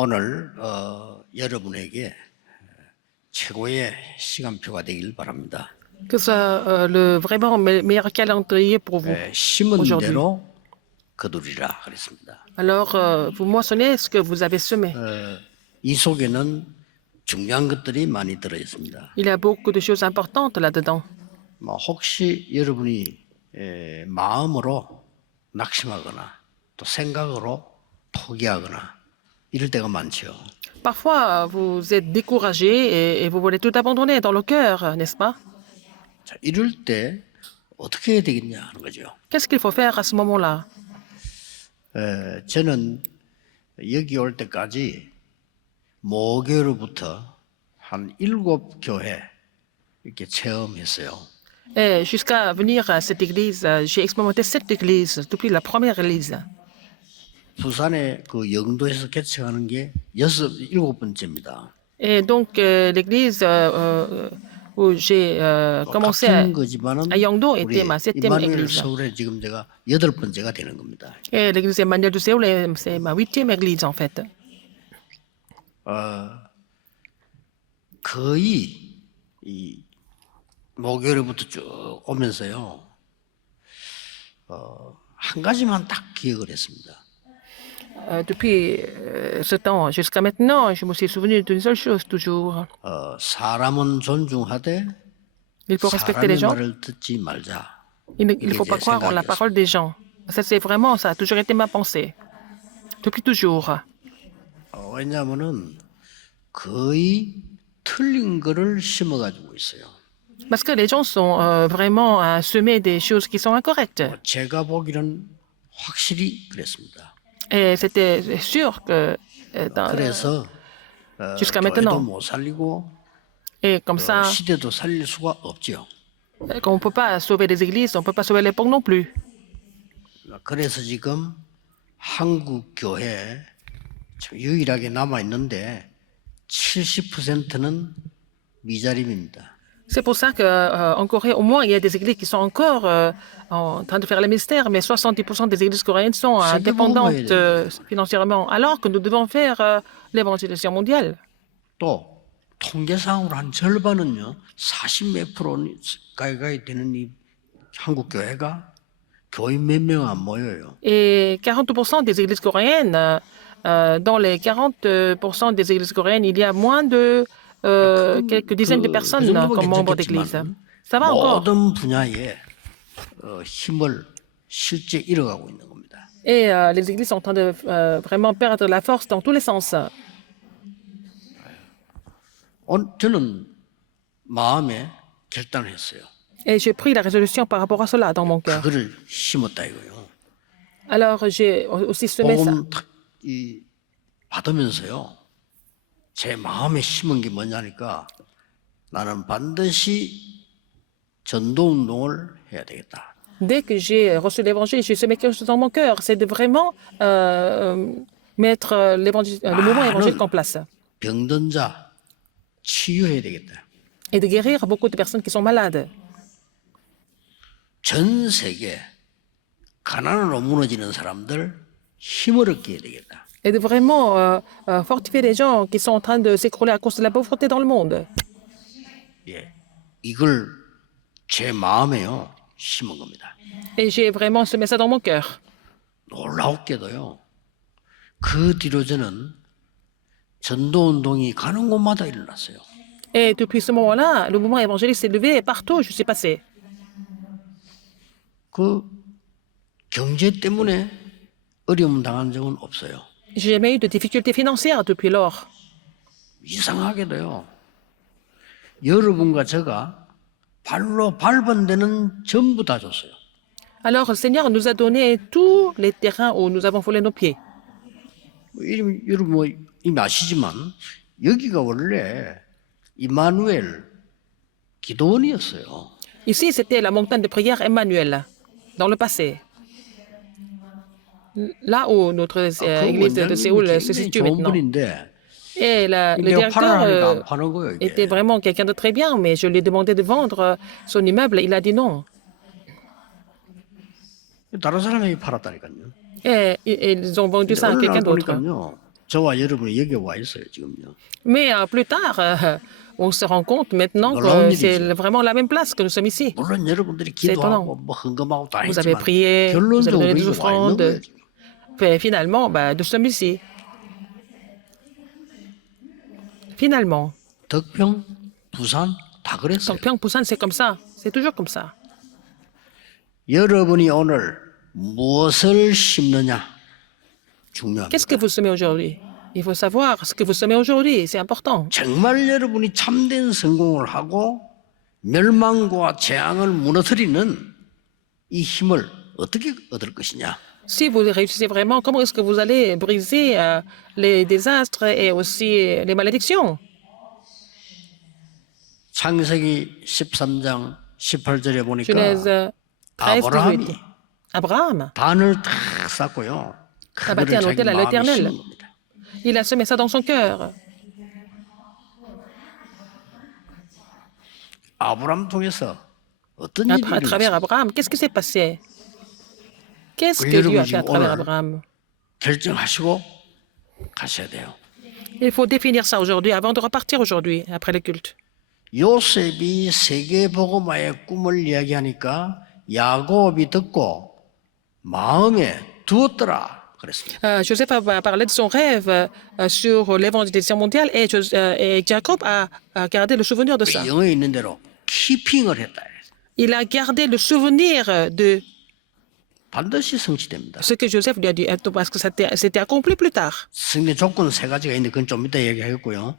오늘 여러분에게 최고의 시간표가 되길 바랍니다. Que ça vraiment meilleur calendrier pour vous 심은 aujourd'hui. 대로 거두리라 그랬습니다. Alors, vous moissonnez ce que vous avez semé. 이 속에는 중요한 것들이 많이 들어 있습니다. Il y a beaucoup de choses importantes là-dedans. 혹시 여러분이 마음으로 낙심하거나 또 생각으로 포기하거나 이럴 때가 많죠. Parfois, vous êtes découragé et vous voulez tout abandonner dans le cœur, n'est-ce pas? 자, 이럴 때 어떻게 해야 되겠냐 하는 거죠. Qu'est-ce qu'il faut faire à ce moment-là? 저는 여기 올 때까지 모교로부터 한 7교회 이렇게 체험했어요. Et jusqu'à venir à cette église, j'ai expérimenté cette église depuis la première église. 부산의 그 영도에서 개척하는 게 7번째입니다. Et donc, l'église où j'ai commencé 같은 거지만은 à Yangdo 우리 était ma 7e 이마누엘 église. 서울에 지금 제가 8번째가 되는 겁니다. Et l'église Emmanuel de Séoul, c'est ma 8e église en fait. 거의 이 목요일부터 쭉 오면서요. 한 가지만 딱 기억을 했습니다. Depuis ce temps jusqu'à maintenant, je me suis souvenu d'une seule chose toujours. 사람은 존중하되 Il faut respecter les 사람의 gens. 말을 듣지 말자. Il ne faut pas croire en la parole des gens. Ça, c'est vraiment, ça a toujours été ma pensée. Depuis toujours. 왜냐하면은 거의 틀린 거를 심어가지고 있어요. Parce que les gens sont vraiment à semer des choses qui sont incorrectes. 제가 보기는 확실히 그랬습니다. Et c'était sûr que 그래서 jusqu'à 교회도 maintenant. 못 살리고 Et comme ça, 시대도 살릴 수가 없죠. on ne peut pas sauver les églises, on ne peut pas sauver l'époque non plus. 그래서 지금 한국 교회 참 유일하게 남아 있는데 70%는 미자립입니다. C'est pour ça qu'en Corée, au moins, il y a des églises qui sont encore en train de faire les mystères, mais 70% des églises coréennes sont indépendantes financièrement, alors que nous devons faire l'évangélisation mondiale. 또 통계상으로 한 절반은요, 40몇 프로 가까이 되는 이 한국 교회가 교인 몇 명 안 모여요. Et 40% des églises coréennes, dans les 40% des églises coréennes, il y a moins de quelques dizaines de personnes comme membres d'église. Ça va encore. 모든 분야에 힘을 실제 잃어가고 있는 겁니다. Et les églises sont en train de vraiment perdre la force dans tous les sens. 저는 마음에 결단을 했어요. Et j'ai pris la résolution par rapport à cela dans mon cœur. 그거를 심었다 이거요. Alors j'ai aussi semé ça. 복음 받으면서요. 제 마음에 심은 게 뭐냐니까 나는 반드시 전도 운동을 해야 되겠다. Dès que j'ai reçu l'évangile, j'ai semé quelque chose dans mon cœur. C'est de vraiment mettre le mouvement évangélique en place. 병든 자 치유해야 되겠다. Et de guérir beaucoup de personnes qui sont malades. 전 세계 가난으로 무너지는 사람들 힘을 얻게 해야 되겠다. Et de vraiment fortifier les gens qui sont en train de s'écrouler à cause de la pauvreté dans le monde. 예, 이걸 제 마음에요 심은 겁니다. Et j'ai vraiment semé ça dans mon cœur. 놀랍게도요. 그 뒤로 저는 전도 운동이 가는 곳마다 일어났어요. Et depuis ce moment-là, le mouvement évangélique s'est levé et partout où je suis passé. 그 경제 때문에 어려움 당한 적은 없어요. J'ai jamais eu de difficultés financières depuis lors. 이상하게도요. 여러분과 제가 발로 밟은 데는 전부 다 줬어요. Alors le Seigneur nous a donné tous les terrains où nous avons foulé nos pieds. 여러분 이미 아시지만 여기가 원래 이마누엘 기도원이었어요. Ici, c'était la montagne de prière Emmanuel, dans le passé. Là où notre église de Séoul se situe 좋은 maintenant. 분인데 Et le 내가 팔아라니까 directeur 안 파는 거예요. était 이게. vraiment quelqu'un de très bien, mais je lui ai demandé de vendre son immeuble. Il a dit non. 다른 사람에게 팔았다니까요. Et ils ont vendu ça à 어느 quelqu'un 날 d'autre. 보니까요. 저와 여러분이 여기 와 있어요 지금요. Mais plus tard, on se rend compte maintenant 놀라운 que c'est 일이죠. vraiment la même place que nous sommes ici. 물론 여러분들이 C'est étonnant. 기도하고 뭐 헌금하고 다 Vous avez 했지만 prié, vous avez 결론적으로 donné des 여기 와 있는 거예요. offrandes. Et finalement, nous sommes ici. Finalement. 덕평, 부산 다 그랬어요. Tongpyeong, Busan, c'est comme ça. C'est toujours comme ça. 여러분이 오늘 무엇을 심느냐 중요합니다. Qu'est-ce que vous semez aujourd'hui? Il faut savoir ce que vous semez aujourd'hui. C'est important. 정말 여러분이 참된 성공을 하고 멸망과 재앙을 무너뜨리는 이 힘을 어떻게 얻을 것이냐. Si vous réussissez vraiment, comment est-ce que vous allez briser les désastres et aussi les malédictions? 창세기 13장 18절에 보니까 Genèse 13, 18. Abraham 단을 탁 쌓고요. a bâti un 그거를 자기 hôtel à 마음에 l'Éternel. 심은 겁니다. Il a semé ça dans son cœur. 아브람 통해서 어떤 À 일이 travers 일어났어요? Abraham, qu'est-ce qui s'est passé? Qu'est-ce Oui, que Dieu a 여러분 fait à 지금 travers 오늘 Abraham? 결정하시고 가셔야 돼요. Il faut définir ça aujourd'hui avant de repartir aujourd'hui, après le culte. 요셉이 세계복음화의 꿈을 이야기하니까 야곱이 듣고 마음에 두었더라 그랬습니다. Joseph a parlé de son rêve sur l'évangélisation mondiale et Jacob a gardé le souvenir de ça. 영어에 있는 대로 키핑을 했다. Il a gardé le souvenir de 반드시 성취됩니다. ce que Joseph lui a dit, parce que c'était accompli plus tard. 승리 조건은 세 가지가 있는데 그건 좀 이따 얘기하겠고요.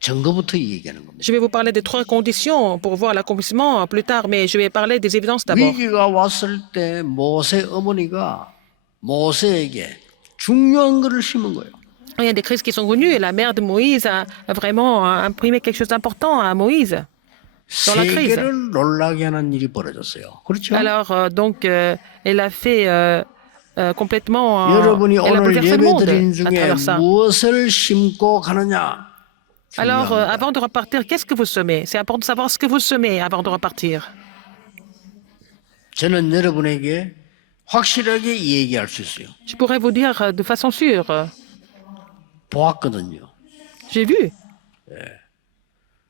증거부터 얘기하는 겁니다. Je vais vous parler des 3 conditions pour voir l'accomplissement plus tard, mais je vais parler des évidences d'abord. 위기가 왔을 때 모세 어머니가 모세에게 중요한 것을 심은 거예요. Il y a des crises qui sont venues et la mère de Moïse a vraiment imprimé quelque chose d'important à Moïse. Dans la crise. 세계를 놀라게 하는 일이 벌어졌어요. 그렇죠? Alors, donc, elle a fait complètement. 여러분이 Elle a 오늘 bouleversé le monde 예배드린 à 중에 travers ça. 무엇을 심고 가느냐 Alors, 중요합니다. avant de repartir, qu'est-ce que vous semez? C'est important de savoir ce que vous semez avant de repartir. 저는 여러분에게 확실하게 얘기할 수 있어요. Je pourrais vous dire de façon sûre. 보았거든요. J'ai vu.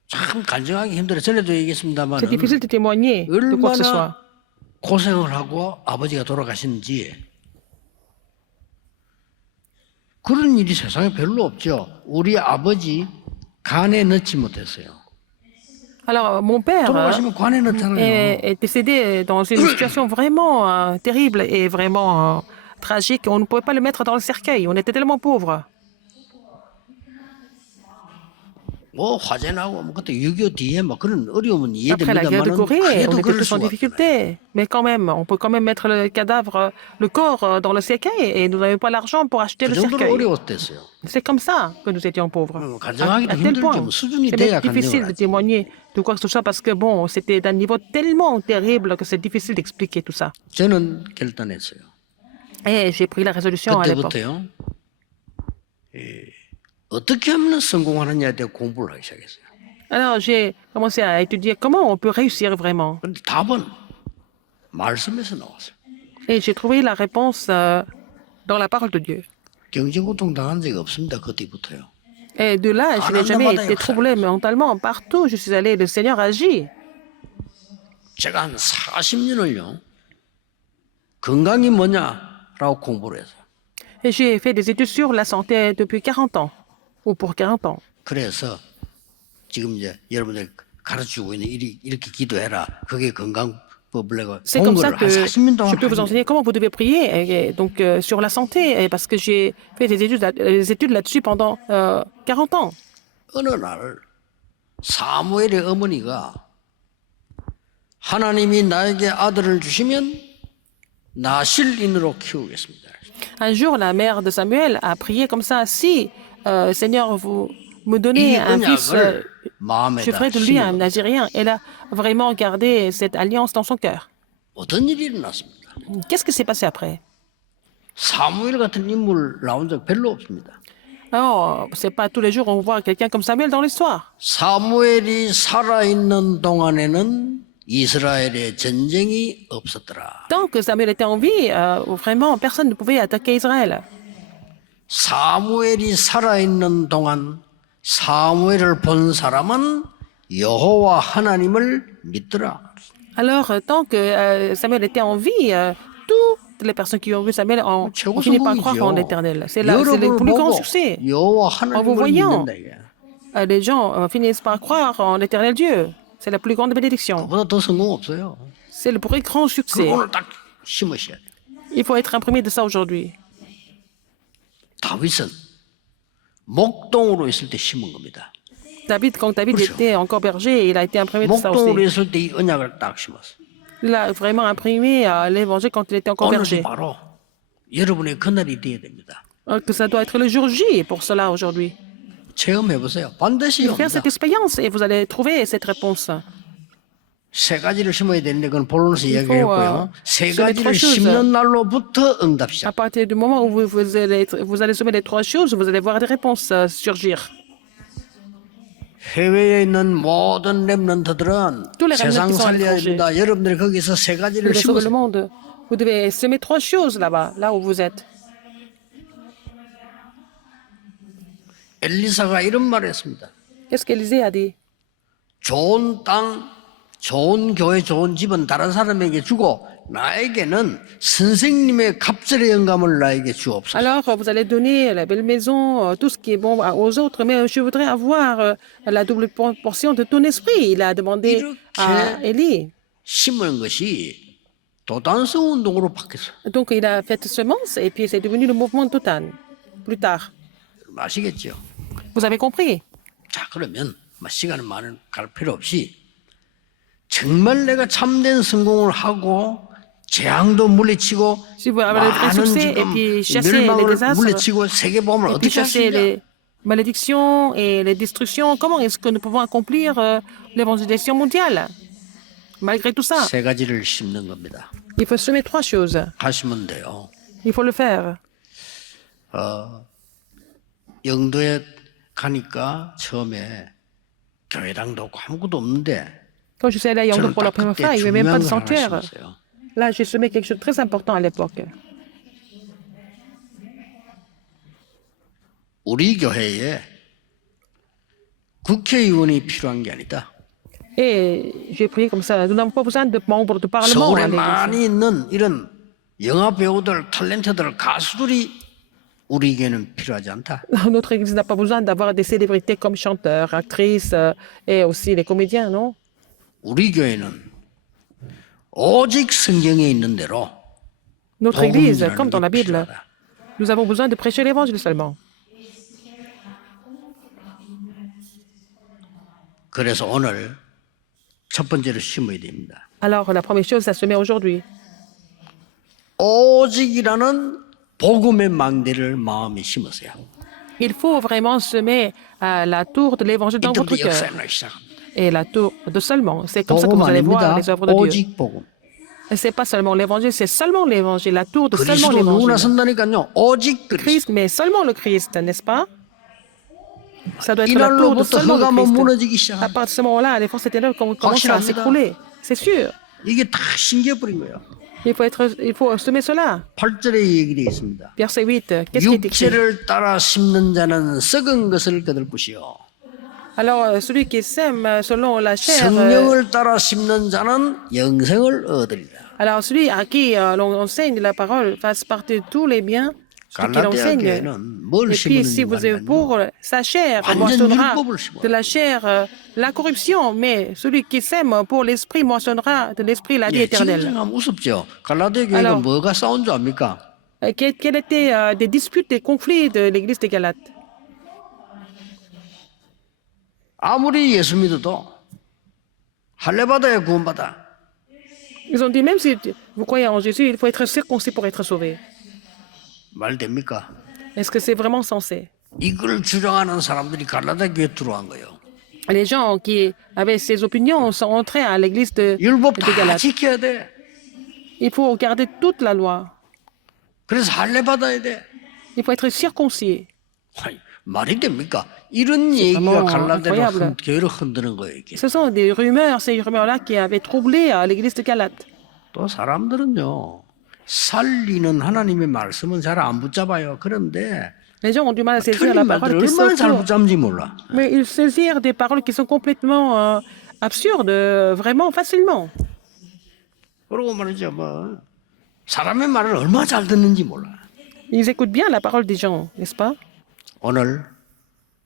참 간증하기 힘들어요. 전에도 얘기했습니다만 C'est difficile de témoigner de quoi que ce soit. 얼마나 고생을 하고 아버지가 돌아가시는지 그런 일이 세상에 별로 없죠. 우리 아버지 간에 넣지 못했어요. Alors, mon père 돌아가시면 관에 넣잖아요. est décédé dans une situation vraiment terrible et vraiment tragique. On ne pouvait pas le mettre dans le cercueil. On était tellement pauvres. 뭐 화재 나고 뭐 그때 6.25 뒤에 뭐 그런 어려움은 Après la guerre de 이해됩니다만 Corée, on 그래도 était 그럴 tous en 수가 없잖아요. difficulté. Mais quand même, on peut quand même mettre le cadavre, le corps dans le cercueil et nous n'avions pas l'argent pour acheter 그 le 정도로 cercueil. 어려웠댔어요. C'est comme ça que nous étions pauvres. 간증하기도 À tel 힘들죠. point. 뭐 수준이 C'est 돼야 même difficile 간증을 de 하지. témoigner de quoi que ce soit parce que bon, c'était d'un niveau tellement terrible que c'est difficile d'expliquer tout ça. 저는 결단했어요. Et j'ai pris la résolution à l'époque. 그때부터요. 어떻게 하면 성공하느냐에 대해 공부를 하기 시작했어요. Alors j'ai commencé à étudier comment on peut réussir vraiment. 그런데 답은 말씀에서 나왔어요. Et j'ai trouvé la réponse dans la parole de Dieu. 경제고통 당한 적이 없습니다. 그 뒤부터요. Et de là, je n'ai jamais été troublé mentalement. Partout où je suis allé, le Seigneur agit. 제가 한 40년을요. 건강이 뭐냐라고 공부를 했어요. Et j'ai fait des études sur la santé depuis 40 ans, ou pour 40 ans. 그래서 지금 이제 여러분들 가르치고 있는 이렇게 기도해라. 그게 건강법을 내가 C'est 본 comme ça 거를 que 한 40년 동안 je peux vous enseigner comment vous devez prier, et donc sur la santé, et parce que j'ai fait des études là-dessus pendant 40 ans. 어느 날 사무엘의 어머니가 하나님이 나에게 아들을 주시면 나실인으로 키우겠습니다. Un jour, la mère de Samuel a prié comme ça, si Seigneur, vous me donnez 이 un fils, 언약을 je 마음에다 ferai de lui un 심어. Nazirien. Elle a vraiment gardé cette alliance dans son cœur. 어떤 일이 일어났습니까? Qu'est-ce qui s'est passé après? 사무엘 같은 인물 나온 적 별로 없습니다. Oh, c'est pas tous les jours on voit quelqu'un comme Samuel dans l'histoire. 사무엘이 살아있는 동안에는 이스라엘의 전쟁이 없었더라. Tant que Samuel était en vie, vraiment, personne ne pouvait attaquer Israël. 사무엘이 살아있는 동안 사무엘을 본 사람은 여호와 하나님을 믿더라. Alors, tant que Samuel était en vie, toutes les personnes qui ont vu Samuel ont fini par croire en l'Éternel. C'est le 여러분을 plus grand 보고 succès. 여호와 En vous 하나님을 voyant, 믿는다 이게. les gens finissent par croire en l'Éternel Dieu. C'est la plus grande bénédiction. 그보다 더 성공 없어요. C'est le plus grand 그 succès. 오늘 딱 심으셔야 돼요. Il faut être imprimé de ça aujourd'hui. 다윗은 목동으로 있을 때 심은 겁니다. Quand David était encore berger, il a été imprimé de ça 목동으로 aussi. 있을 때 이 언약을 딱 심었어. Il a vraiment imprimé l'évangile quand il était encore 오늘도 berger. 바로 여러분의 그날이 되어야 됩니다. Que ça doit être le jour J pour cela aujourd'hui. 체험해 보세요. 반드시 Faire 옵니다. cette expérience et vous allez trouver cette réponse. 세 가지를 심어야 되는데 그건 본론에서 faut, 이야기했고요. 세 semer 가지를 trois choses. 심는 날로부터 응답 À 시작. partir du moment où vous allez semer les trois choses, vous allez voir des réponses surgir. 해외에 있는 모든 렘넌트들은 tous les 세상 remnants qui sont à 살려야 l'étranger. 됩니다. 여러분들이 거기서 세 Vous 가지를 devez sauver le 심으세요. monde. Vous devez semer trois choses là-bas, là où vous êtes. 엘리사가 이런 말을 했습니다. Qu'est-ce qu'Élisée a dit? 좋은 땅, 좋은 교회, 좋은 집은 다른 사람에게 주고 나에게는 선생님의 갑절의 영감을 나에게 주옵소서. Alors, vous allez donner la belle maison, tout ce qui est bon aux autres, mais je voudrais avoir la double portion de ton esprit. Il a demandé à Élie. 심은 것이 도단성 운동으로 바뀌었어요. Donc, il a fait semence et puis c'est devenu le mouvement total, plus tard. 아시겠죠? Vous avez compris? 자, 그러면 시간은 많은 갈 필요 없이 정말 내가 참된 성공을 하고 재앙도 물리치고 Si vous avez le vrai 많은 succès et 지금 puis chasser les 멸망을 désastres, 물리치고 세계보험을 et puis 어떻게 할 수 chasser 있냐? les malédictions et les destructions, comment est-ce que nous pouvons accomplir l'évangélisation mondiale? Malgré tout ça, 세 가지를 심는 겁니다. il faut semer trois choses. 하시면 돼요. Il faut le faire. 영도에 가니까 처음에 교회당도 없고 아무것도 없는데 Quand je suis allé à Yangdo 저는 pour la 딱 première fois, 그때 il n'y avait même pas 중요한 de 걸 하나 sanctuaire. 심었어요. Là, j'ai semé quelque chose de très important à l'époque. 우리 교회에 국회의원이 필요한 게 아니다. Et j'ai prié comme ça. Nous n'avons pas besoin de membres de parlement 서울에 à l'église. 많이 있는 이런 영화 배우들, 탤런트들, 가수들이 우리에게는 필요하지 않다. Notre église n'a pas besoin d'avoir des célébrités comme chanteurs, actrices et aussi les comédiens, non? 우리 교회는 오직 성경에 있는 대로 Notre église, 복음이라는 comme dans la 게 Bible, 필요하다. nous avons besoin de prêcher l'évangile seulement. 그래서 오늘 첫 번째로 심어야 됩니다. Alors, la première chose, c'est à semer aujourd'hui. 오직이라는 복음의 망대를 마음에 심으세요. Il faut vraiment semer la tour de l'évangile dans votre 이때부터 cœur. 역사를 시작합니다. Et la tour de seulement. C'est comme ça que 복음 vous allez voir 아닙니다. les œuvres de Dieu. 오직 복음. Et c'est pas seulement l'évangile, c'est seulement l'évangile, la tour de seulement 그리스도 누구나 l'évangile. 선다니까요. 오직 그리스도. Christ, mais seulement le Christ, n'est-ce pas? Ça doit être la tour de 이날로부터 seulement le 흑암은 Christ. 무너지기 À 시작합니다. partir de ce moment-là, les forces ténèbres commencent à 확실합니다. s'écrouler. C'est sûr. 이게 다 신기해버린 거예요. Il faut semer cela. 8절에 얘기되어 있습니다. Verset 8, qu'est-ce qui est écrit? 육체를 따라 심는 자는 썩은 것을 거둘 것이요. Alors, celui qui sème selon la chair, 성령을 따라 심는 자는 영생을 얻으리라. alors celui à qui l'on enseigne la parole fasse partie de tous les biens, celui qui 갈라디아 l'enseigne. 교회는 뭘 Et puis, si 심었는지 vous êtes 말이면요. pour sa chair, 완전 moissonnera 율법을 심어요. de la chair la corruption, mais celui qui sème pour l'esprit moissonnera de l'esprit la vie 예, 지금 éternelle. 생각하면 우습죠. 갈라디아 교회가 Alors, 뭐가 싸운 줄 압니까? Quels étaient des disputes, des conflits de l'église des Galates? 아무리 예수 믿어도 할례받아야 구원받아. Ils ont dit, même si vous croyez en Jésus, il faut être circoncis pour être sauvé. 말 됩니까? Est-ce que c'est vraiment sensé? 이걸 주장하는 사람들이 갈라디아 교회에 들어간 거예요. Les gens qui avaient ces opinions sont entrés à l'église 율법 des 다 Galates. 지켜야 돼. Il faut garder toute la loi. 그래서 할례받아야 돼. Il faut être circoncis. 아니, 말이 됩니까? 이런 얘기가 vraiment 갈라디아를 incroyable. 교회를 흔드는 거예요. 이게. Ce sont des rumeurs, ces rumeurs-là qui avaient troublé l'église de Galates. 또 사람들은요. 살리는 하나님의 말씀은 잘 안 붙잡아요. 그런데 Les gens ont du mal à saisir 틀린 la 말들을 parole qui 얼마나 잘 s'entoure. 붙잡는지 몰라. Mais ils saisirent des paroles qui sont complètement absurdes, vraiment facilement. 그러고 말이죠. 뭐 사람의 말을 얼마나 잘 듣는지 몰라. Ils écoutent bien la parole des gens, n'est-ce pas? 오늘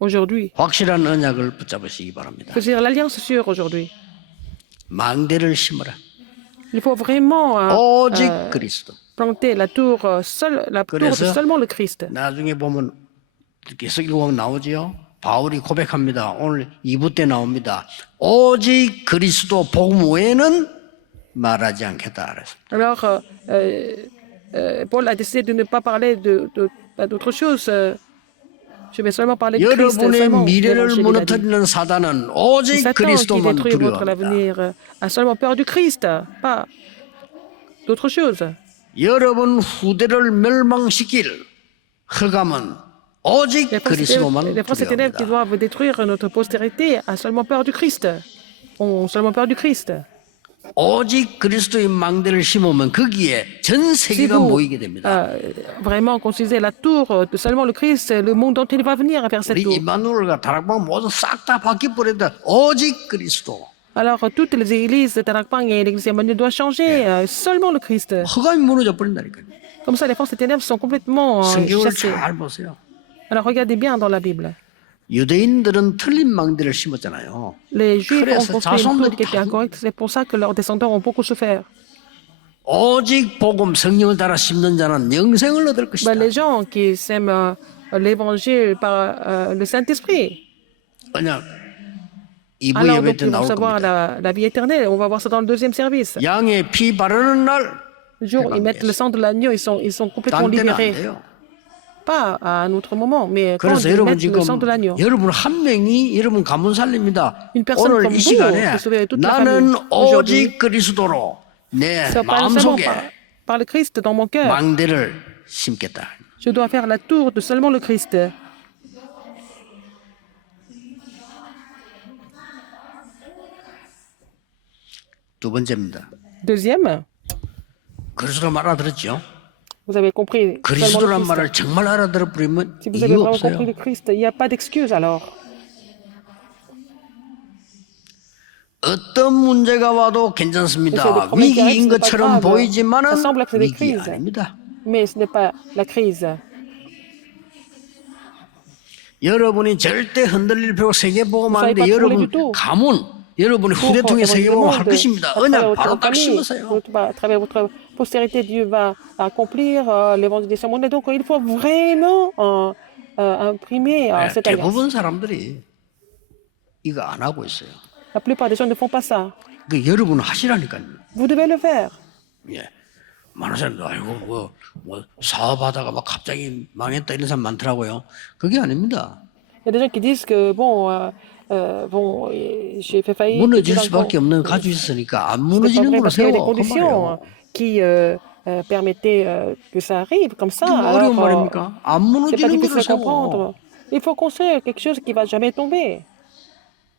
Aujourd'hui. 확실한 언약을 붙잡으시기 바랍니다. Saisir l'alliance sûre aujourd'hui. 망대를 심어라. Il faut vraiment 오직 그리스도. planter la tour, la tour de 그래서 seulement le Christ. 나중에 보면 계속 읽어보면 나오지요. 바울이 고백합니다. 오늘 2부 때 나옵니다. 오직 그리스도 복음 외에는 말하지 않겠다. 그래서. Alors, Paul a décidé de ne pas parler d'autre chose. Je vais seulement parler de Christ. 여러분의 Seulement 미래를 d'évangile, il a dit. 무너뜨리는 사단은 오직 Satan qui 그리스도만 détruit votre 두려워합니다. avenir a seulement peur du Christ, pas d'autre chose. 여러분 후대를 멸망시킬 흑암은 오직 그리스도만 Les forces ténèbres qui 두려워합니다. doivent détruire notre postérité a seulement peur du Christ. Ont seulement peur du Christ. 오직 그리스도의 망대를 심으면 거기에 전 Si 세계가 vous 모이게 됩니다. vraiment construisez la tour de seulement le Christ, le monde entier va venir vers cette 우리 tour. 이마누엘과 다락방 모두 싹 다 바뀌어버린다. 오직 그리스도. Alors, toutes les églises de Tarakpang et l'église Emmanuel doivent changer seulement le Christ. 흑암이 무너져 버린다니까요. Comme ça, les forces ténèbres sont complètement 성경을 chassées. 잘 보세요. Alors, regardez bien dans la Bible. 유대인들은 틀린 망대를 심었잖아요. Les Juifs ont 그래서 construit une 자손들이 tour qui était incorrecte. C'est pour ça que leurs descendants ont beaucoup souffert. 오직 복음 성령을 따라 심는 자는 영생을 얻을 것이다. Les gens qui sèment l'évangile par le Saint-Esprit, 언약 2부 alors 예배 donc, 때 ils vont 나올 savoir 겁니다. la vie éternelle. On va voir ça dans le deuxième service. 양의 피 바르는 날 Le jour où ils mettent le sang de l'agneau, ils sont complètement 딴 때는 안 libérés. 돼요. Pas à un autre moment, mais quand 그래서 ils 여러분 mettent le 지금 sang de l'agneau. 여러분 한 명이 여러분 가문 살립니다. Une personne 오늘 comme 이 vous 시간에 peut sauver toute la 나는 famille aujourd'hui. 오직 그리스도로 내 C'est pas seulement 마음속에 par le Christ dans mon cœur. 망대를 심겠다. Je dois faire la tour de seulement le Christ. 두 번째입니다. Deuxième, 그리스도 말 알아들었죠? vous avez compris seulement 그리스도란 le Christ. 말을 정말 알아들어 버리면 Si vous avez 이유 vraiment 없어요. compris le Christ, il n'y a pas d'excuse alors. 어떤 문제가 와도 괜찮습니다. 위기인 것처럼 보이지만은 위기 아닙니다. Mais ce n'est pas la crise. 여러분이 절대 흔들릴 필요 세계보험 하는데 여러분 가문, 여러분의 후대 통해 세계보험 할 것입니다. 언약 바로 딱 심으세요. À travers votre postérité, Dieu va accomplir l'évangélisation mondiale. Donc il faut vraiment imprimer cette alliance. 대부분 사람들이 이거 안 하고 있어요. La plupart des gens ne font pas ça. 그 여러분 하시라니까요. Vous devez le faire. 예. 많은 사람들 아이고 뭐 사업하다가 막 갑자기 망했다 이런 사람 많더라고요. 그게 아닙니다. Il y a des gens qui disent que bon, j'ai fait faillite. 무너질 수밖에 없는 가지고 있으니까 안 C'est pas 무너지는 vrai 걸로 parce qu'il y avait des 세워. 그 conditions 말이에요. qui permettaient que ça arrive comme ça. 좀 어려운 Alors, 말입니까? 안 c'est pas 무너지는 difficile 걸로 à 세워. comprendre. Il faut construire quelque chose qui va jamais tomber.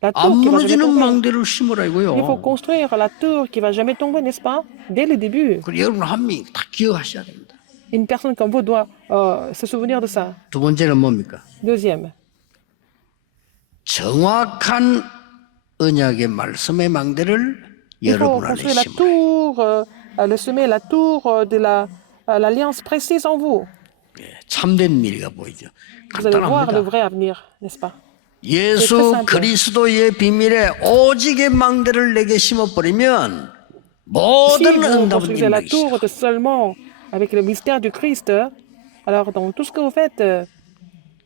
La 안 tour qui va jamais 무너지는 tomber. 망대를 심으라 Il faut 이거요. construire la tour qui va jamais tomber, n'est-ce pas? Dès le début, 그리고 여러분 한 명이 다 기억하셔야 됩니다. une personne comme vous doit se souvenir de ça. 두 번째는 뭡니까? Deuxième, 정확한 언약의 말씀의 망대를 il faut 여러분 안에 construire la 심으라. tour, le semer la tour de l'alliance précise en vous. 예, 참된 미래가 보이죠. Vous allez voir le 간단합니다. vrai avenir, n'est-ce pas? 예수 그리스도의 비밀에 오직의 망대를 내게 심어버리면 Si 모든 vous 응답은 construisez la 임하기 tour 시작. de seulement avec le mystère du Christ, alors dans tout ce que vous faites,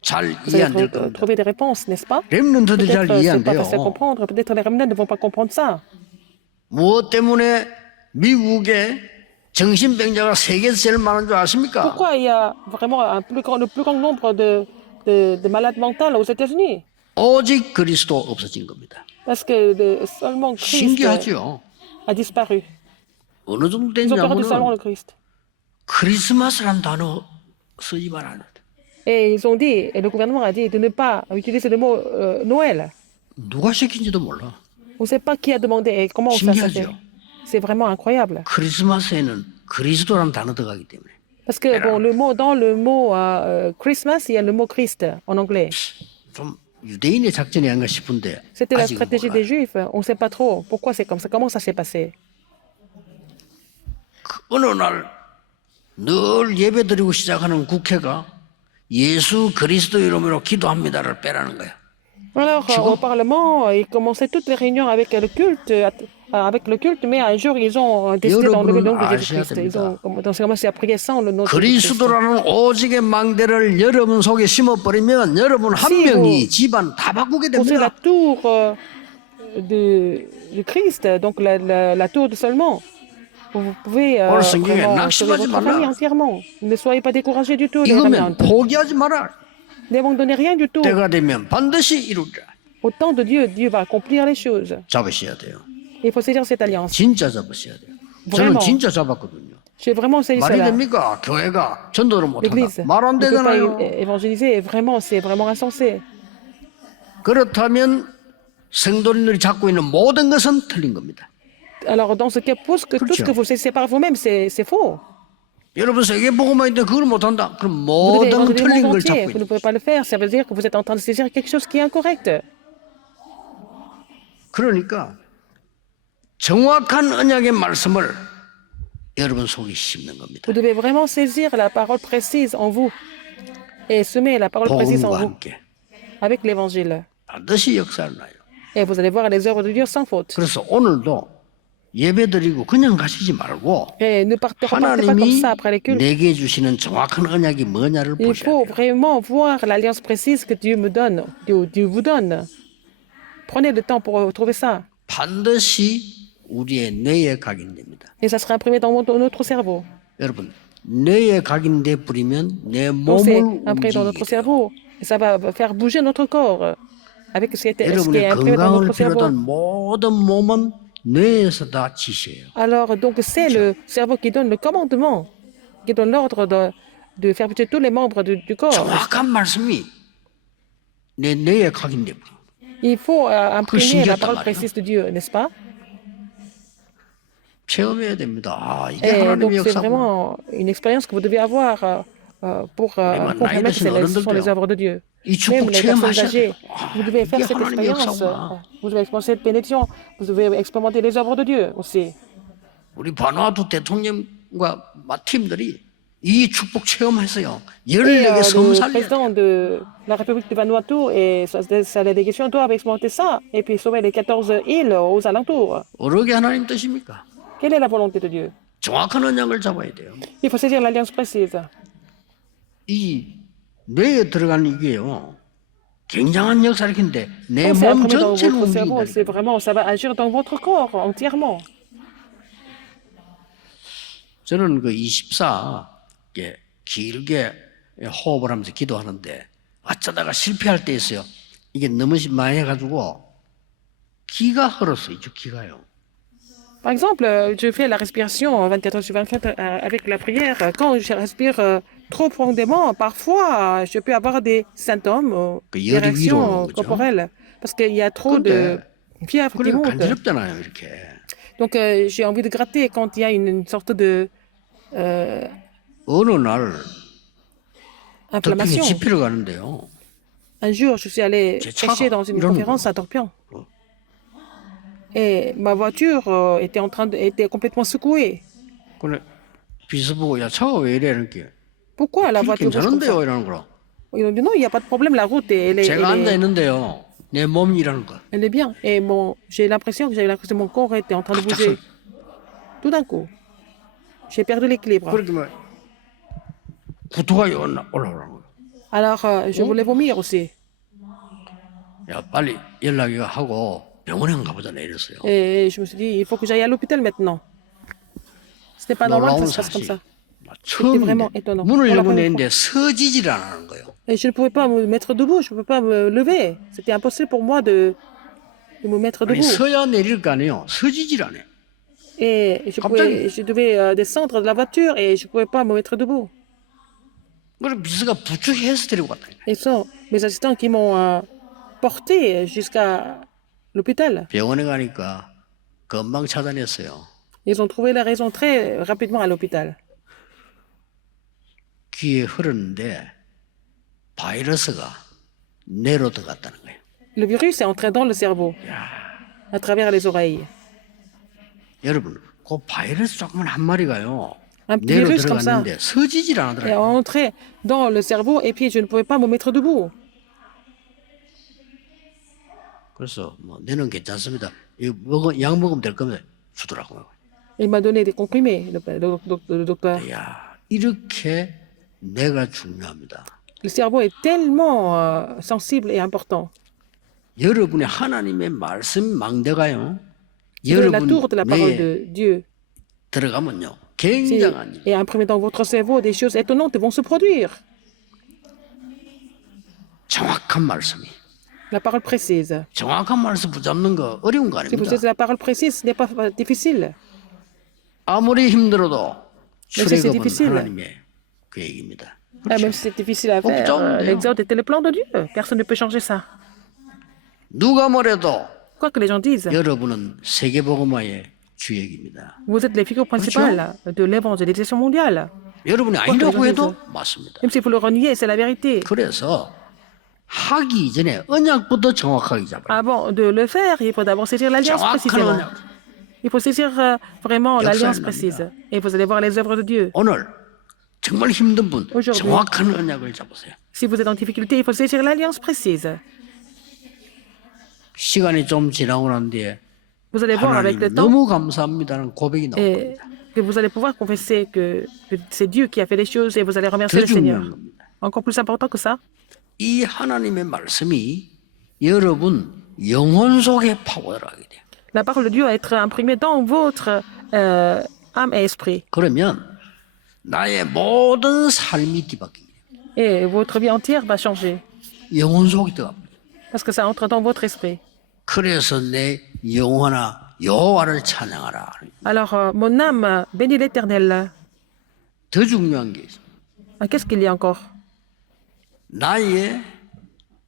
잘 vous 이해 안 allez 될 겁니다. trouver des réponses, n'est-ce pas? 렘넌트들 잘 Peut-être 이해 c'est 안 pas 돼요. facile à comprendre, peut-être les remnants ne vont pas comprendre ça. 무엇 때문에 미국에 정신병자가 세계에서 제일 많은 줄 아십니까? Pourquoi il y a vraiment le plus grand nombre de malades mentales aux États-Unis? 오직 그리스도 없어진 겁니다. Parce que seulement Christ 신기하죠? a disparu. 어느 정도 Ils ont perdu seulement 되냐면은 le Christ. 크리스마스란 단어 쓰지 말아야 돼. Et ils ont dit, et le gouvernement a dit de ne pas utiliser le mot Noël. 누가 시킨지도 몰라. On ne sait pas qui a demandé et comment ça s'est fait. 신기하죠? C'est vraiment incroyable. 크리스마스에는 그리스도란 단어 들어가기 때문에. Parce que bon, dans le mot Christmas, il y a le mot Christ en anglais. 좀 유대인의 작전이 아닌가 싶은데 C'était la 아직은 stratégie 몰라요. des Juifs. On ne sait pas trop pourquoi c'est comme ça. Comment ça s'est passé? 어느 날 늘 예배드리고 시작하는 국회가 예수 그리스도 이름으로 기도합니다를 빼라는 거야. Alors, au Parlement, ils commençaient toutes les réunions avec le culte, mais un jour, ils ont décidé d'enlever le nom de Jésus-Christ. Ils ont commencé à prier sans le nom de Jésus-Christ. 그리스도라는 오직의 망대를 여러분 속에 심어버리면 여러분 한 Si 명이 집안 다 바꾸게 Posez la 됩니다. tour de Christ, donc la tour de seulement. Vous pouvez 오늘 성경에 vraiment sauver 낙심하지 votre famille 말라. entièrement. Ne soyez pas découragés du tout, les 이거면 Rémiantes. 포기하지 마라. N'abandonnez rien du tout. 때가 되면 반드시 이루리라. Au temps de Dieu, Dieu va accomplir les choses. 잡으셔야 돼요. Il faut saisir cette alliance. 진짜 잡으셔야 돼요. 저는 Vraiment. 진짜 잡았거든요. J'ai vraiment saisi 말이 cela. 됩니까? 교회가 전도를 못한다. L'Église 말 안 ne peut pas 되잖아요. évangéliser. Vraiment, c'est vraiment insensé. 그렇다면 성도님들이 잡고 있는 모든 것은 틀린 겁니다. Alors, dans ce cas, tout ce que vous saisissez par vous-même, c'est faux. 여러분 세계 보고만 있는데 그걸 못한다. 그럼 Vous devez 모든 évangéliser le 틀린 monde 걸 entier. 잡고 Vous ne 있는 pouvez pas le faire. Ça veut dire que vous êtes en train de saisir quelque chose qui est incorrect. 그러니까 정확한 언약의 말씀을 여러분 속에 심는 겁니다. Vous devez vraiment saisir la parole précise en vous et semer la parole précise en 복음과 vous 함께 avec l'évangile. 반드시 역사를 나요. Et vous allez voir les œuvres de Dieu sans faute. 그래서 오늘도 예배드리고 그냥 가시지 말고 Et ne partez pas comme 하나님이 ça après les cultes. 내게 주시는 정확한 언약이 뭐냐를 Il 보셔야 faut 돼요. vraiment voir l'alliance précise que Dieu me donne, Dieu vous donne. Prenez le temps pour trouver ça. 반드시 우리의 뇌에 각인됩니다. Et ça sera imprimé dans notre cerveau. 여러분 뇌에 각인돼 버리면 내 Donc c'est 몸을 imprimé dans notre 움직이게 돼요. cerveau. Et ça va faire bouger notre corps avec ce qui est 여러분의 imprimé dans 건강을 notre cerveau. 비롯한 모든 몸은 뇌에서 다 지시해요. Alors, donc, c'est le cerveau qui donne le commandement, qui donne l'ordre de faire bouger tous les membres du corps. 정확한 말씀이 내 뇌에 각인돼 버려. Il faut imprimer la 신기하단 parole 말이야. précise de Dieu, n'est-ce pas? 체험해야 됩니다. 아, 이게 Et donc, 하나님의 c'est 역사구나. vraiment une expérience que vous devez avoir pour 나이 confirmer que ce sont les 드신 œuvres de Dieu. 이 Même 축복 les personnes 체험하셔야 âgées, 돼요. 와, vous devez faire 이게 cette 하나님의 expérience. 역사구나. Vous devez expérimenter cette bénédiction. Vous devez expérimenter les œuvres de Dieu aussi. 우리 바누아투 대통령과 팀들이 이 축복 체험했어요. Et 14개 섬 le 살려야 돼요. président de la République de Vanuatu et sa délégation doivent expérimenter ça et puis sauver les 14 îles aux alentours. 어떻게 하나님 뜻입니까? Quelle est la volonté de Dieu? 정확한 언약을 잡아야 돼요. Il faut saisir l'alliance précise. 이 뇌에 들어가는 이게요. 굉장한 역사를 일으키는데 내 Quand c'est 몸 imprimé dans 전체를 votre cerveau, 움직인다. c'est vraiment, ça va agir dans votre corps entièrement. 저는 그 24 길게 호흡을 하면서 기도하는데 어쩌다가 실패할 때 있어요. 이게 너무 많이 해가지고 기가 흘렀어. 이쪽 기가요. Par exemple, je fais la respiration 24 heures sur 24 avec la prière. Quand je respire trop profondément, parfois, je peux avoir des symptômes, 그 des 열이 위로 réactions 오는 거죠. corporelles, parce qu'il y a trop de fièvre qui 그래 monte. 간지럽잖아요. 이렇게. Donc, j'ai envie de gratter quand il y a une sorte de 어느 날 덕평에 inflammation. 집회를 가는데요. Un jour, je suis allé 제 차가 prêcher dans une 이러는 conférence à Dorpion. Et ma voiture était complètement secouée. 그래 비서 보고 야 차가 왜 이래 이렇게. Pourquoi la 길 voiture bouge comme ça? 괜찮은데요 이러는 거라. Ils ont dit non, il n'y a pas de problème, la route, 제가 앉아 있는데요. 내 몸이 일하는 거. elle est bien. Et j'ai l'impression que mon corps était en train de bouger. Tout d'un coup, j'ai perdu l'équilibre. 그렇게 막 구토가 올라오는 거예요. Alors, je voulais vomir aussi. 야 빨리 연락이 하고 병원에 가보자 이랬어요. Et je me suis dit, il faut que j'aille à l'hôpital maintenant. C'était pas normal que 놀라운 ça se passe comme 사실. ça. 처음인데 vraiment étonnant. 문을 Pour la 열고 première 내는데 서지질 않는 거예요. Et je ne pouvais pas me mettre debout, je ne pouvais pas me lever. C'était impossible pour moi de me mettre 아니 debout. 서야 내릴 거 아니에요. 서지질 않아요. Et je devais descendre de la voiture et je ne pouvais pas me mettre debout. 그래서 비서가 부축해서 데리고 갔다. Et ce sont mes assistants qui m'ont porté jusqu'à l'hôpital. 병원에 가니까 금방 찾아냈어요. Ils ont trouvé la raison très rapidement à l'hôpital. 귀에 흐르는데 바이러스가 뇌로 들어갔다는 거예요. Le virus est entré dans le cerveau, à travers les oreilles. 여러분, 그 바이러스 조그만 한 마리가요. Un 뇌로 virus comme ça 들어갔는데 서지질 est 않더라고요. entré dans le cerveau et puis je ne pouvais pas me mettre debout. 그래서 뭐 뇌는 괜찮습니다. 약 먹으면 될 겁니다. 주더라고요. Il m'a donné des comprimés, le docteur. 야, 이렇게 뇌가 중요합니다. Le cerveau est tellement sensible et important. 여러분의 하나님의 말씀 망대가요. La 여러분 tour de la parole 뇌에 de Dieu 들어가면요. si- 굉장한 일. est imprimée dans votre cerveau, des choses étonnantes vont se produire. 정확한 말씀이. La parole précise. 정확한 말씀 붙잡는 거 어려운 거 Si vous 아닙니다. avez la parole précise, ce n'est pas difficile. 아무리 힘들어도 c'est 출애굽은 difficile. 하나님의 계획입니다. Même si c'est difficile à faire, l'exode était le plan de Dieu. Personne ne peut changer ça. 누가 뭐래도 Quoi que les gens disent, 여러분은 세계복음화의 주역입니다. vous êtes les figures principales de l'évangélisation mondiale. 여러분이 아니라고 그렇죠. 해도 맞습니다. Même si vous le reniez, c'est la vérité. 그래서 하기 전에 언약부터 정확하게 잡아요. Avant de le faire, il faut d'abord saisir l'alliance 정확한 précisément. 언약. Il faut saisir vraiment l'alliance 역사에 précise. Et vous allez voir les œuvres de Dieu. 오늘 정말 힘든 분 Aujourd'hui. 정확한 언약을 잡으세요. Si vous êtes en difficulté, il faut saisir l'alliance précise. 시간이 좀 지나고 난 뒤에 Vous allez voir avec le 하나님 temps 너무 감사합니다는 고백이 나올 et 겁니다. que vous allez pouvoir confesser que c'est Dieu qui a fait les choses et vous allez remercier 더 le Seigneur. 중요한 겁니다. Encore plus important que ça, 이 하나님의 말씀이 여러분 영혼 속에 파워하게 돼요. la parole de Dieu va être imprimée dans votre âme et esprit. 그러면 나의 모든 삶이 뒤바뀌게 돼요. Et votre vie entière va changer. 영혼 속에 들어갑니다. Parce que ça entre dans votre esprit. 그래서 내 영혼아 여호와를 찬양하라. Alors, mon âme bénit l'Éternel. 더 중요한 게 있어요. Ah, qu'est-ce qu'il y a encore? 나의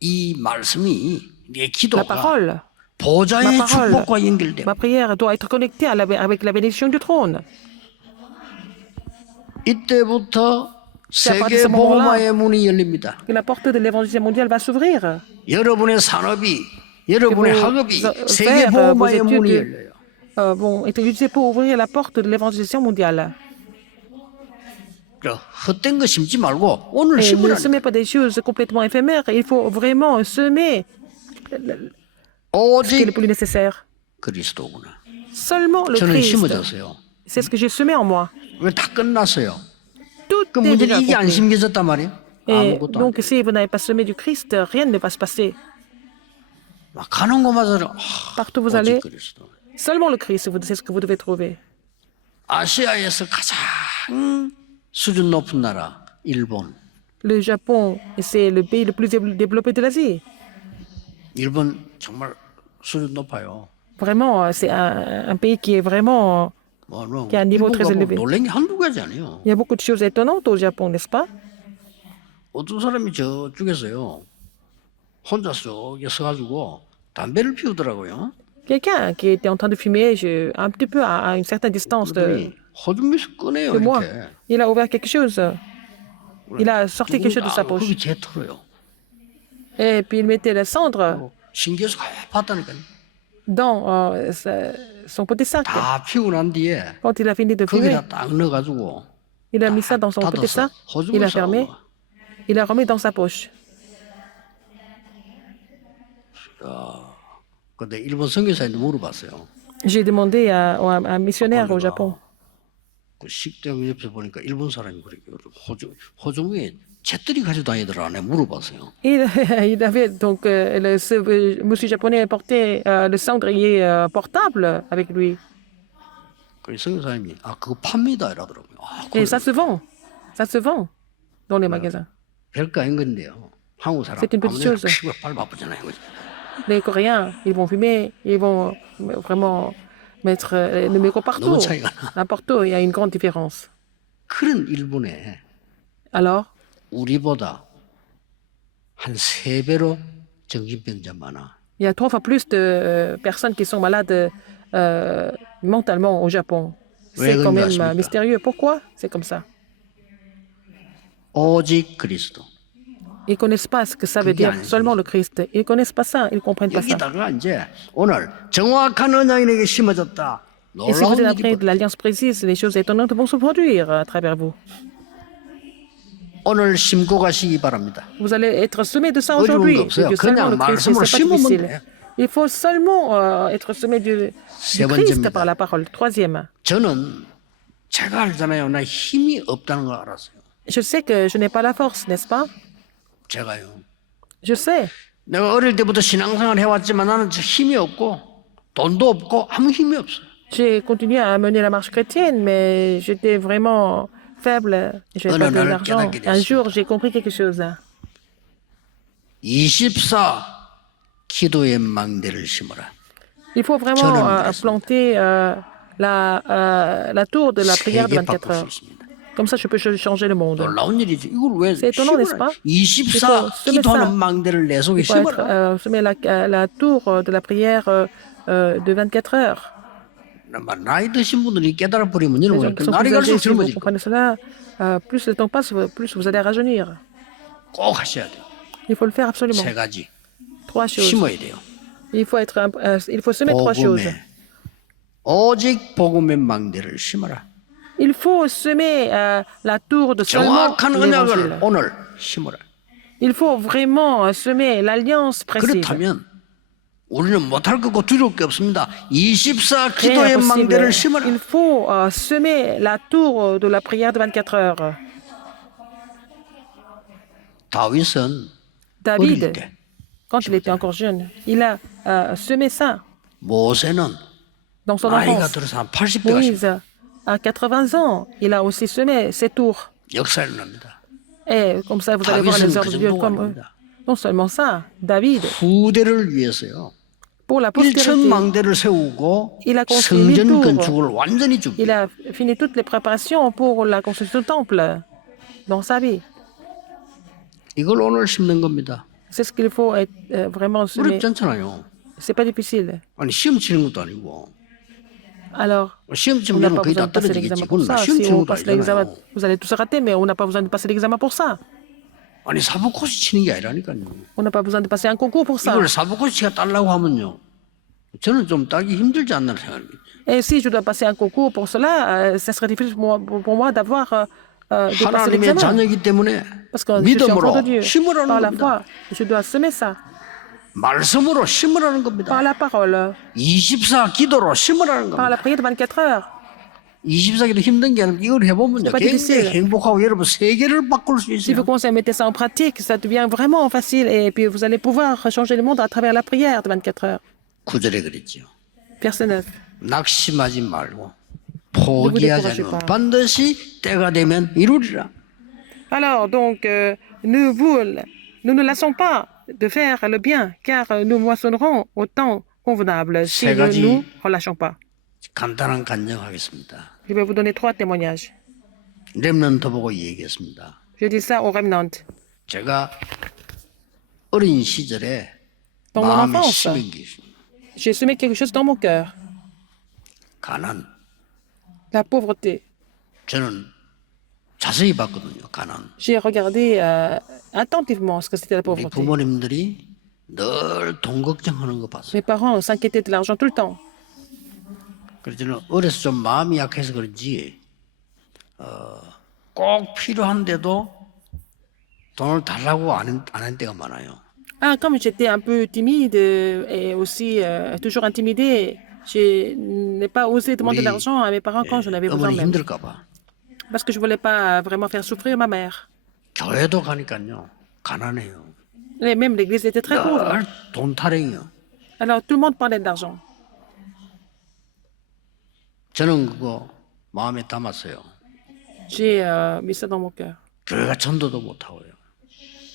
이 말씀이 내 La 기도가 parole. 보좌의 Ma parole. 축복과 연결돼요. Ma prière doit être connectée avec la bénédiction du trône. 이때부터 à partir de 세계 ce moment-là, 복음화의 문이 열립니다. Et la porte de l'évangile mondial va s'ouvrir. 여러분의 산업이, 여러분의 vos 학업이 affaires, 세계 vos 복음화의 문이 études, 열려요. vont être utilisés pour ouvrir la porte de l'évangélisation mondiale. 그러니까 헛된 거 심지 말고 오늘 Et ne 심으라니까. semez pas des choses complètement éphémères. Il faut vraiment semer ce qui est le 오직 plus nécessaire. 그리스도구나. Seulement le 저는 Christ. 심어졌어요. C'est ce que j'ai semé en moi. 왜 다 끝났어요? Tout 그 est 문제는 déjà 이게 안 accompli. 심겨졌단 말이에요. Et 아무것도 안 donc, 돼. si vous n'avez pas semé du Christ, rien ne va se passer. 막 가는 곳마다 Partout où vous 오직 allez, 그리스도. seulement le Christ, c'est ce que vous devez trouver. 아시아에서 가장 수준 높은 나라 일본. Le Japon, c'est le pays le plus développé de l'Asie. 일본 정말 수준 높아요. Vraiment, c'est un pays qui est vraiment... 뭐, qui a un niveau 일본 très 가면 élevé. 놀란 게 한두 가지 아니에요. Il y a beaucoup de choses étonnantes au Japon, n'est-ce pas? 어떤 사람이 저쪽에서요 혼자 쏙 서가지고 담배를 피우더라고요. Quelqu'un qui était en train de fumer un petit peu à une certaine distance 그랬더니 호준미스 꺼내요 de moi. 이렇게. Il a ouvert quelque chose. Il a sorti quelque chose de sa poche. 그게 제 털어요. Et puis il mettait la cendre 신기해서 봤다니까요. dans son petit sac. 다 피우고 난 뒤에 Quand il a fini de fumer, 거기다 딱 넣어가지고 il a mis ça dans son petit 닫았어. sac. Il a 호준미스 fermé. Il a remis dans sa poche. 근데 일본 선교사한테 물어봤어요. J'ai demandé à un missionnaire au Japon. 그 식당 옆에 보니까 일본 사람이 그렇게 호주머니에 잿더리 가지고 다니더라. 내가 물어봤어요. Il avait donc ce monsieur japonais portait le cendrier portable avec lui. 그래서 선교사님이 그거 팝니다 이러더라고요. Et ça se vend. Ça se vend dans les magasins. 별거 아닌 건데요. 한국 사람 C'est une petite 아무데나 chose. 피우고 빨리 바쁘잖아요. 그죠? Les Coréens, ils vont fumer, ils vont vraiment mettre le micro partout. 너무 차이가 나. N'importe où, il y a une grande différence. 그런 일본에 Alors, 우리보다 한 3배로 정신병자 많아. il y a 3 fois plus de personnes qui sont malades mentalement au Japon. 왜 C'est quand 그런지 même 아십니까? mystérieux. Pourquoi c'est comme ça? 오직 그리스도. Ils ne connaissent pas ce que ça veut dire seulement le Christ. Ils ne connaissent pas ça, ils ne comprennent pas ça. 여기다가 이제 오늘 정확한 언약이 내게 심어졌다. Et si vous 놀라운 êtes 일이 après de l'alliance précise, les choses étonnantes vont se produire à travers vous. 오늘 심고 가시기 바랍니다. Vous allez être semé de ça 어려운 aujourd'hui. 거 없어요. C'est seulement 그냥 le Christ, 말씀으로 c'est pas 심으면 difficile. 돼. Il faut seulement être semé du 세 Christ 번째입니다. par la parole. Troisième, 저는 제가 알잖아요. 나 힘이 없다는 걸 알았어요. je sais que je n'ai pas la force, n'est-ce pas? 제가요. Je sais. 내가 어릴 때부터 신앙생활 해왔지만 나는 힘이 없고 돈도 없고 아무 힘이 없어요. J'ai continué à mener la marche chrétienne, mais j'étais vraiment faible. Je n'avais pas d'argent. Un jour, j'ai compris quelque chose. 24 기도의 망대를 심어라. Il faut vraiment planter la tour de la prière de 세계 24 바꿀 수 heures. 있습니다. Comme ça, je peux changer le monde. 놀라운 일이죠. 이걸 왜 C'est étonnant, n'est-ce pas? 24 기도하는 망대를 내 속에 Il faut 심어라. semer la tour de la prière de 24 heures. 나이 드신 분들이 깨달아 버리면 이런 Les gens 거예요. qui sont 날이 plus âgés, 갈수록 si vous 젊어질 거예요. comprenez cela, plus le temps passe, plus vous allez rajeunir. 꼭 하셔야 돼요. Il faut le faire absolument. 세 가지 Trois choses. 심어야 돼요. Il faut semer trois choses. 복음에 오직 복음의 망대를 심어라. Il faut semer la tour de seulement 정확한 l'évangile. 언약을 오늘 심어라. Il faut vraiment semer l'alliance précise. 그렇다면 우리는 못할 거고 두려울 게 없습니다. 24 Rien 기도의 n'est possible. 망대를 심어라. Il faut semer la tour de la prière de 24 heures. 다윗은 David, 어릴 때 quand il était encore jeune, il a semé ça 모세는 dans son 나이가 enfance. 들어서 한 80대가 Moïse, à 80 ans, il a aussi semé ces tours. 역사 일어납니다. Et comme ça, vous allez voir 다윗은 les 그 œuvres de Dieu 정도가 comme eux. 아닙니다. Non seulement ça, David, 후대를 위해서요. pour la 1천 postérité, 망대를 세우고 Il a construit 성전 1000 tours. 건축을 완전히 준비. il a fini toutes les préparations pour la construction du temple dans sa vie. 이걸 오늘 심는 겁니다. C'est ce qu'il faut vraiment semer. 어렵지 않잖아요. C'est pas difficile. 아니 시험 치는 것도 아니고 Alors, 시험 on 치면 n'a 얘는 pas 거의 besoin 다 de passer 떨어지겠지. l'examen pour 그건 나 ça. 시험 Si 치는 on 것도 passe l'examen, 아니잖아요. vous allez tous rater, mais on n'a pas besoin de passer l'examen pour ça. 아니 사법고시 치는 게 아니라니까요. On n'a pas besoin de passer un concours pour ça. 이걸 사법고시가 따려고 하면요. 저는 좀 따기 힘들지 않나 생각합니다. Et si je dois passer un concours pour cela, ça serait difficile pour moi d'avoir de passer 하나님의 l'examen. 자녀이기 때문에 Parce que je suis enfant de 믿음으로 Dieu. 심으라는 Par la 겁니다. foi, je dois semer ça. 말씀으로 심으라는 겁니다. Par la parole, 24 기도로 심으라는 par la 겁니다. prière de 24 heures. 24기도 힘든 게 아니라 이걸 해보면요. pas 굉장히 difficile. 행복하고 여러분 세계를 바꿀 수 Si vous 있어요. commencez à mettre ça en pratique, ça devient vraiment facile et puis vous allez pouvoir changer le monde à travers la prière de 24 heures. 9절에 그랬죠. Verset 9. 낙심하지 말고 découragez 포기하지 않으면 pas. 반드시 때가 되면 이루리라. Alors, donc, nous ne lassons pas de faire le bien, car nous moissonnerons au temps convenable si 세 nous ne 가지. nous relâchons pas. 간단한 간증하겠습니다. Je vais vous donner 3 témoignages. 렘넌트 보고 얘기했습니다. Je dis ça au remnant. 제가 어린 시절에 Dans mon 마음에 enfance, 심은 게 있습니다. j'ai semé quelque chose dans mon cœur. 가난. La pauvreté. 저는 자세히 봤거든요. 가난. J'ai regardé attentivement ce que c'était la 우리 pauvreté. 부모님들이 늘 돈 걱정하는 거 봤어요. Mes parents s'inquiétaient de l'argent tout le temps. 그래서 저는 어려서 좀 마음이 약해서 그런지 꼭 필요한데도 돈을 달라고 안 한 때가 많아요. Ah, comme j'étais un peu timide et aussi toujours intimidée, je n'ai pas osé demander de Oui. l'argent à mes parents quand j'en avais besoin 어머니 même. 힘들까 봐. Parce que je voulais pas vraiment faire souffrir ma mère. 교회도 가니까요. 가난해요. Et même l'église était très pauvre. 늘 돈 타령이요. Alors tout le monde parlait d'argent. 저는 그거 마음에 담았어요. J'ai mis ça dans mon cœur. 교회가 전도도 못하고요.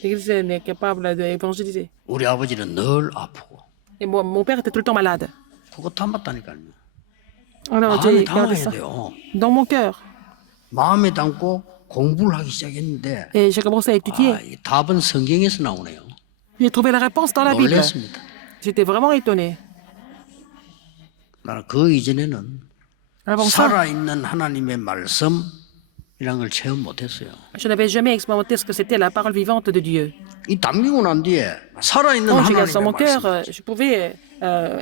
L'église n'est capable d'évangéliser. 우리 아버지는 늘 아프고. Et moi, mon père était tout le temps malade. 그거 담았다니까요. Alors 마음에 j'ai gardé 담아야 ça 돼요. dans mon cœur. 마음에 담고 공부를 하기 시작했는데 Et j'ai commencé à étudier. 이 답은 성경에서 나오네요. J'ai trouvé la réponse dans la Bible. 놀랐습니다. J'étais vraiment étonné. 나는 그 이전에는 Avant ça, 살아있는 하나님의 말씀 걸 체험 못했어요. Je n'avais jamais expérimenté ce que c'était la parole vivante de Dieu. 이 담기고 난 뒤에 살아있는 Quand j'ai gardé 하나님의 ça dans mon cœur, 말씀. je pouvais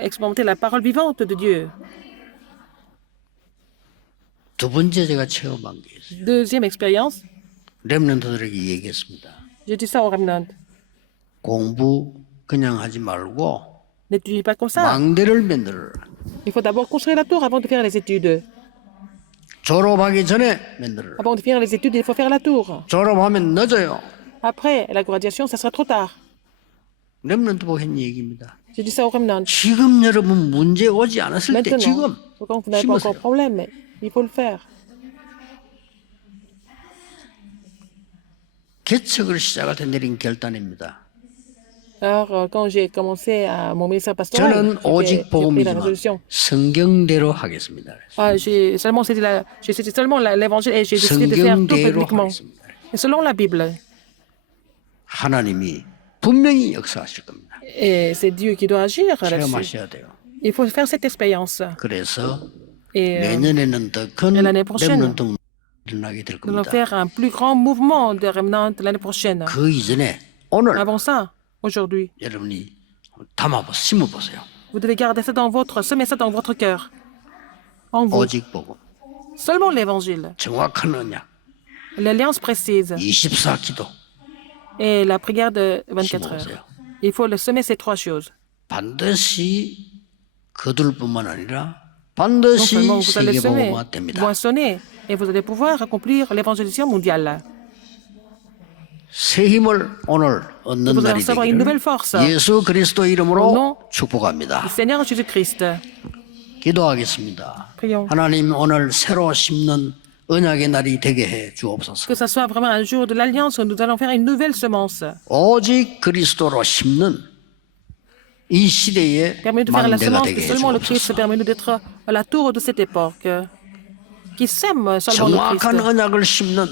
expérimenter la parole vivante de Dieu. 두 번째 제가 체험한 게 있어요. Deuxième expérience, 렘넌트들에게 얘기했습니다. j'ai dit ça au remnant. 공부 그냥 하지 말고 N'étudie pas comme ça. 망대를 만들어라. Il faut d'abord construire la tour avant de faire les études. 졸업하기 전에 만들어라. Avant de faire les études, il faut faire la tour. 졸업하면 늦어요. Après, la graduation, ça sera trop tard. 렘넌트 보고 했는 얘기입니다. J'ai dit ça au remnant. 지금 여러분 문제 오지 않았을 때 Maintenant, 지금 quand vous n'avez pas encore 심으세요. de problème, mais il faut le faire. 개척을 시작할 때 내린 결단입니다. Alors, quand j'ai commencé à mon ministère pastoral, 저는 오직 j'ai pris la 복음이지만 résolution. 성경대로 ha겠습니다. J'ai saisi seulement l'évangile et j'ai décidé de faire tout 성경대로 publiquement. 하겠습니다. Et selon la Bible. 하나님이 분명히 역사하실 겁니다. Et c'est Dieu qui doit agir là-dessus. 체험하셔야 돼요. Il faut faire cette expérience. 그래서 Et 내년에는 더 큰 et l'année prochaine, 렘넌트 일어나게 될 nous allons 겁니다. faire un plus grand mouvement de remnant l'année prochaine. 그 이전에 오늘 Avant ça, aujourd'hui, 여러분이 심어보세요. vous devez garder ça dans votre, semer ça dans votre cœur. En vous. 오직 복음, Seulement l'évangile, 정확한 언약, l'alliance précise 24 기도 et la prière de 24 심어보세요. heures. Il faut le semer ces trois choses. 반드시 거둘 뿐만 아니라 Non 반드시 seulement vous allez semer, 세계복음화 됩니다. moissonner, et vous allez pouvoir accomplir l'évangélisation mondiale. 새 힘을 오늘 얻는 Vous allez 날이 recevoir une nouvelle 되기를 force. 예수 그리스도 Au nom 이름으로 Du 축복합니다. Seigneur Jésus-Christ. 기도하겠습니다. Prions. 하나님 오늘 새로 심는 언약의 날이 되게 해 주옵소서. Que ça soit vraiment un jour de l'alliance où nous allons faire une nouvelle semence. 오직 그리스도로 심는 이 시대의 Permet de faire la 망대가 semence 되게 que 해 seulement le Christ 주옵소서. permet nous d'être à la tour de cette époque. Qui sème seulement le Christ. 정확한 언약을 심는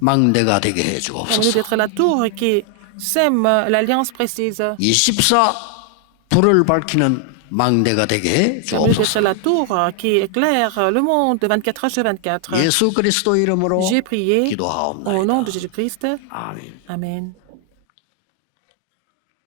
망대가 되게 해 Permet nous 주옵소서. d'être la tour qui sème l'alliance précise. 24 불을 밝히는 망대가 되게 해 Permet nous d'être 주옵소서. la tour qui éclaire le monde 24 heures sur 24. 예수 그리스도 이름으로 J'ai prié au nom 기도하옵나이다. de Jésus-Christ. 아멘. Amen.